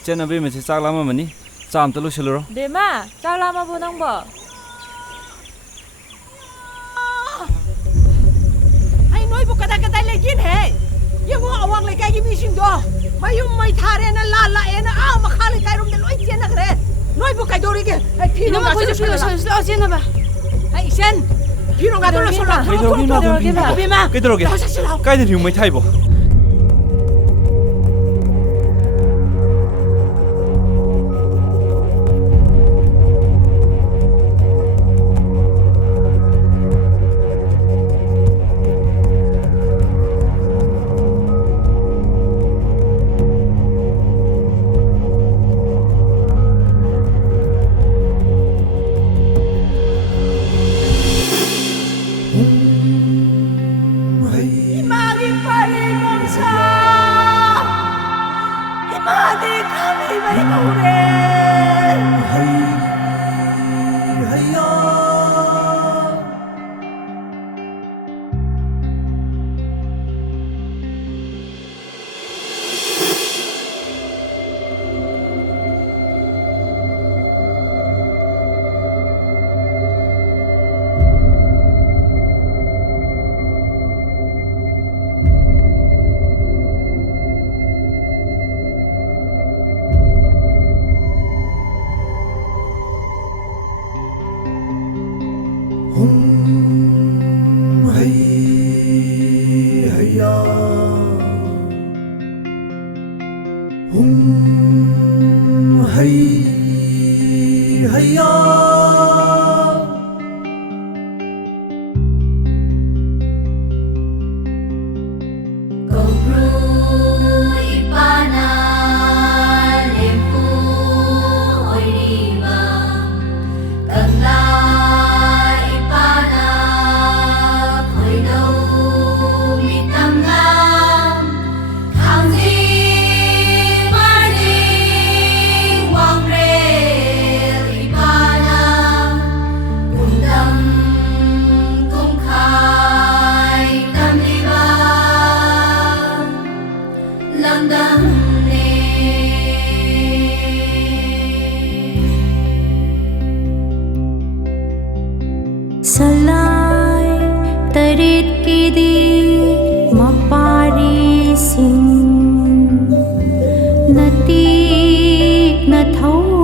Ichen abe me chak lama mani cham talu siluro. Bema, chak lama bo nang bo. Ai noi bu kada kada legin he. Yang awang le kai mi sing do. Mayum mai thare na la ena a ma khale kai rum de loi chen na gre. Noi bu kai dori ke. Ai thi no ga se lo chen na ba. Ai sen. Thi no ga do lo so la. Bema. Cái đồ kìa. Cái gì mới thay bộ. Natik na thấu